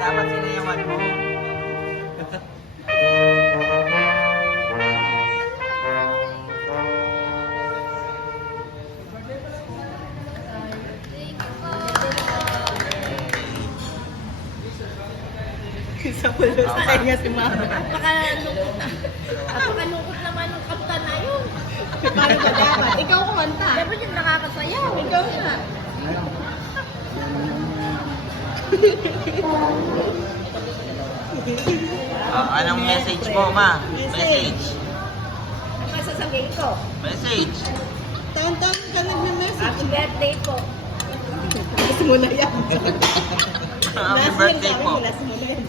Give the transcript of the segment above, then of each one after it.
Dapat sinayawan mo. Sa pulo sa kanya si Mama. Napakalungkot naman yung kanta na yun. Paano ba dapat? Ikaw kumanta. Dapat yung nakakasayaw. Ikaw nga. Oh, anong message mo, ma? Message. Ano sasabihin ko? Message. Taon-taon ka nagme-message. Happy birthday po. Last mo na yan. Happy birthday po. Last mo na yan.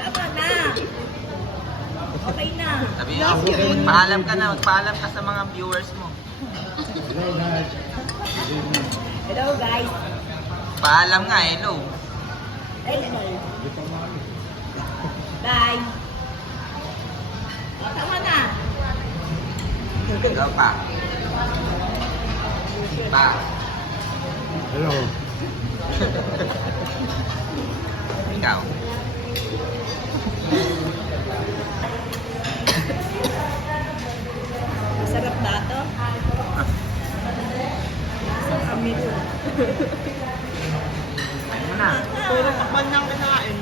Tama na. Okay na. Sabi mo, magpaalam ka na. Magpaalam ka sa mga viewers mo. Hello guys. Paalam nga, hello. Hello. Bye. Tama na. Ikaw pa. Pa. Hello. Ikaw. Masarap ba ito? Kami ito. Ano na? Puro takpan nang kinain.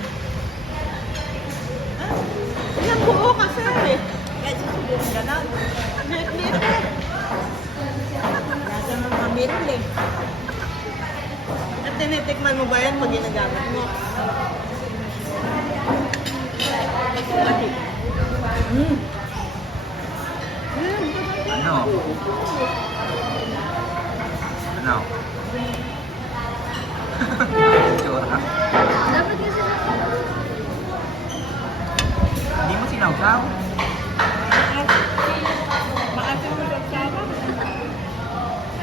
Ilang buo kasi. Kaya susunod ka na. Lit-lit. Nasa mga meron eh. At tinitikman mo ba yan pag ginagamit mo? Ano? Ano? Tsura. Dapat kasi Hindi mo sinawsaw? maasin mo pagsama.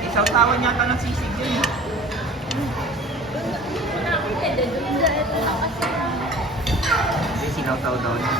Isaw-tawan yata ng sisig din. Hindi, sinawsaw daw niya.